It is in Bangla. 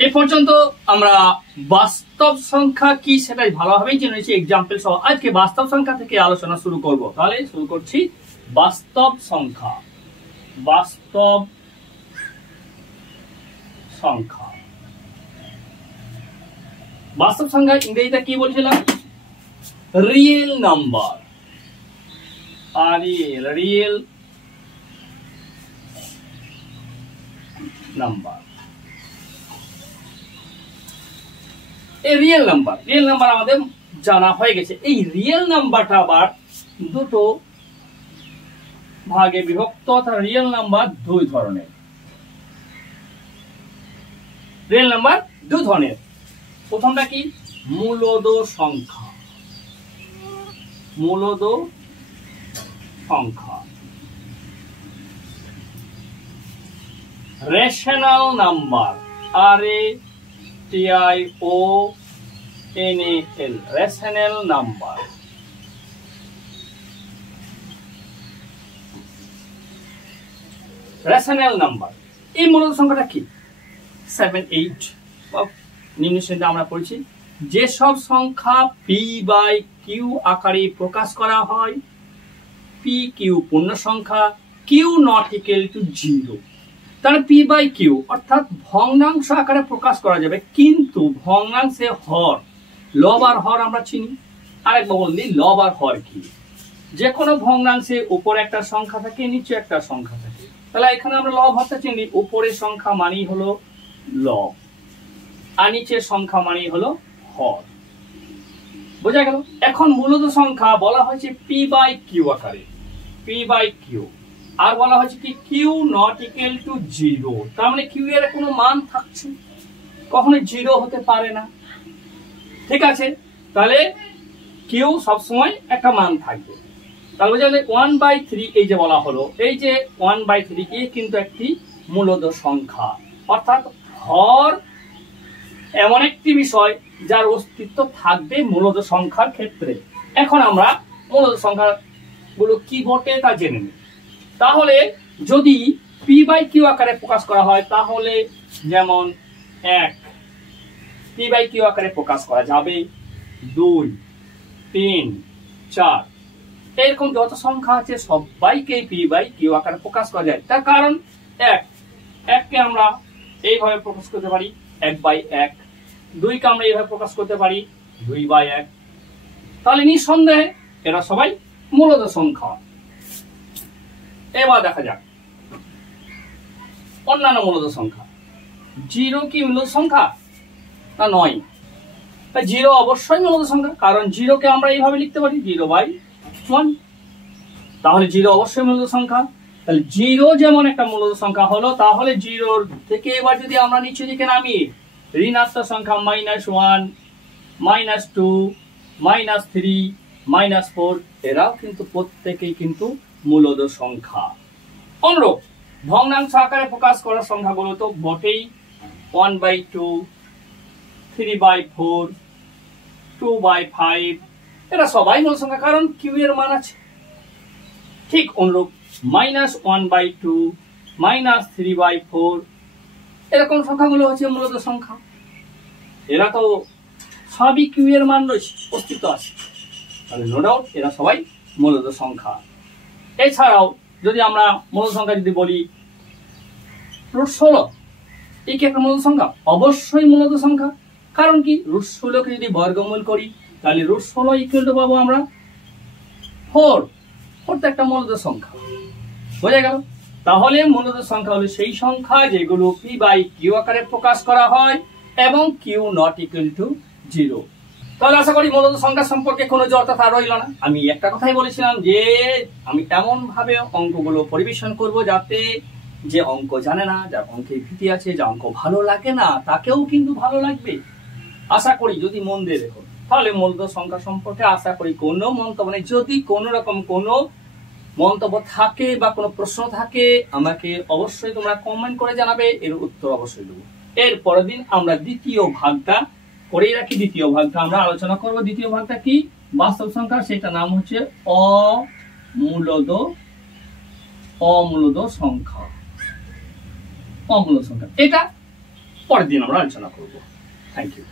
এ পর্যন্ত আমরা বাস্তব সংখ্যা কি সেটাই ভালোভাবেই জেনেছি এক্সাম্পল সহ। আজকে বাস্তব সংখ্যা থেকে আলোচনা শুরু করব। তাহলে শুরু করছি বাস্তব সংখ্যা। বাস্তব সংখ্যা, বাস্তব সংখ্যা ইংরেজিতে কি বলছিলাম? Real number. রিয়েল নাম্বার, এই রিয়েল নাম্বার আমাদের জানা হয়ে গেছে। এই রিয়েল নাম্বারটা আবার দুটো ভাগে বিভক্ত, অর্থাৎ রিয়েল নাম্বার দুই ধরনের। রিয়েল নাম্বার দুই ধরনের। প্রথমটা কি? মূলদ সংখ্যা। মূলদ সংখ্যা। Rational number. RATIONAL, rational number. Rational number এই মূলদ সংখ্যাটা কি? 7, 8 নিম্ন শ্রেণীতে আমরা পড়ছি। যেসব সংখ্যা p/q আকারে প্রকাশ করা হয়, pq পূর্ণ সংখ্যা, q not equal to 0। তাহলে p/q অর্থাৎ ভগ্নাংশ আকারে প্রকাশ করা যাবে, কিন্তু ভগ্নাংশে হর, লব আর হর আমরা চিনি। আরেকবার বলি লব আর হর কি? যে কোনো ভগ্নাংশে উপরে একটা সংখ্যা থাকে, নিচে একটা সংখ্যা থাকে। তাহলে এখানে আমরা লব হরটা চিনি। উপরের সংখ্যা মানেই হলো লব, আর নিচের সংখ্যা মানেই হলো হর। বোঝা গেল? এখন মূলদ সংখ্যা বলা হয়েছে p/q আকারে, p/q। আর বলা হয়েছে কি q not equal to 0। তার মানে q এর কোনো মান থাকছে, কখনো 0 হতে পারে না। ঠিক আছে, তাহলে q সবসময় একটা মান থাকবে। তাহলে বোঝা গেল 1/3 এই যে বলা হলো, এই যে 1/3 এ কিন্তু একটি মূলদ সংখ্যা, অর্থাৎ হর এমন একটি বিষয় যার অস্তিত্ব থাকবে মূলদ সংখ্যার ক্ষেত্রে। এখন আমরা মূলদ সংখ্যা গুলো কি বটে তা জেনে নিই। তাহলে যদি p/q আকারে প্রকাশ করা হয়, তাহলে যেমন 1 p/q আকারে প্রকাশ করা যাবে, 2, 3, 4 এরকম যত সংখ্যা আছে সবাইকে p/q আকারে প্রকাশ করা যায়। তার কারণ 1 কে আমরা এইভাবে প্রকাশ করতে পারি 1/1, 2 কে আমরা এইভাবে প্রকাশ করতে পারি 2/1। তাহলে নিঃসন্দেহে এরা সবাই মূলদ সংখ্যা। এবার দেখা যাক অন্যান্য মূলদ সংখ্যা। 0 কি মূলদ সংখ্যা? না, নয়। 0 অবশ্যই মূলদ সংখ্যা, কারণ 0 কে আমরা এইভাবে লিখতে পারি 0/1। তাহলে 0 অবশ্যই মূলদ সংখ্যা। তাহলে 0 যেমন একটা মূলদ সংখ্যা হলো, তাহলে 0 থেকে এবার যদি আমরা নিচে দিকে নামি ঋণাত্মক সংখ্যা -1, -2, -3, -4 এরাও কিন্তু প্রত্যেকেই কিন্তু মূলদ সংখ্যা। অনুরূপ ভগ্নাংশ আকারে প্রকাশ করার সংখ্যাগুলো তো বটেই, 1/2, 3/4, 2/5 এরা সবাই মূলদ সংখ্যা, কারণ q এর মান আছে। ঠিক অনুরূপ -1/2, -3/4 এরকম সংখ্যাগুলো হচ্ছে মূলদ সংখ্যা। এরা তো সবই q এর মান রয়েছে, অস্তিত্ব আছে, তাহলে নো ডাউট এরা সবাই মূলদ সংখ্যা। এছাড়াও যদি আমরা মূলদ সংখ্যা যদি বলি √16, এই কি একটা মূলদ সংখ্যা? অবশ্যই মূলদ সংখ্যা। কারণ কি √16 কে যদি বর্গমূল করি তাহলে √16 ইকুয়াল টু পাবো আমরা 4। 4 তো একটা মূলদ সংখ্যা। বোঝা গেল? তাহলে মূলদ সংখ্যা হলো সেই সংখ্যা যেগুলো p/q আকারে প্রকাশ করা হয় এবং q not equal to 0। তাহলে আশা করি মূলদ সংখ্যা সম্পর্কে কোনো জড়তা রইল না। আমি একটা কথাই বলেছিলাম যে আমি এমন ভাবে অঙ্কগুলো পরিবেশন করব যাতে যে অঙ্ক জানে না, যার অঙ্কের ভীতি আছে, যা অঙ্ক ভালো লাগে না তাকেও কিন্তু ভালো লাগবে। আশা করি যদি মন দিয়ে দেখো তাহলে মূলদ সংখ্যা সম্পর্কে আশা করি কোনো মন্তব্য নেই। যদি কোনো রকম কোনো মন্তব্য থাকে বা কোনো প্রশ্ন থাকে আমাকে অবশ্যই তোমরা কমেন্ট করে জানাবে, এর উত্তর অবশ্যই দেবো। এর পরের দিন আমরা দ্বিতীয় ভাগটা করেই রাখি, দ্বিতীয় ভাগটা আমরা আলোচনা করব। দ্বিতীয় ভাগটা কি? বাস্তব সংখ্যা, সেটা নাম হচ্ছে অমূলদ সংখ্যা। অমূলদ সংখ্যা এটা পরের দিন আমরা আলোচনা করব। Thank you.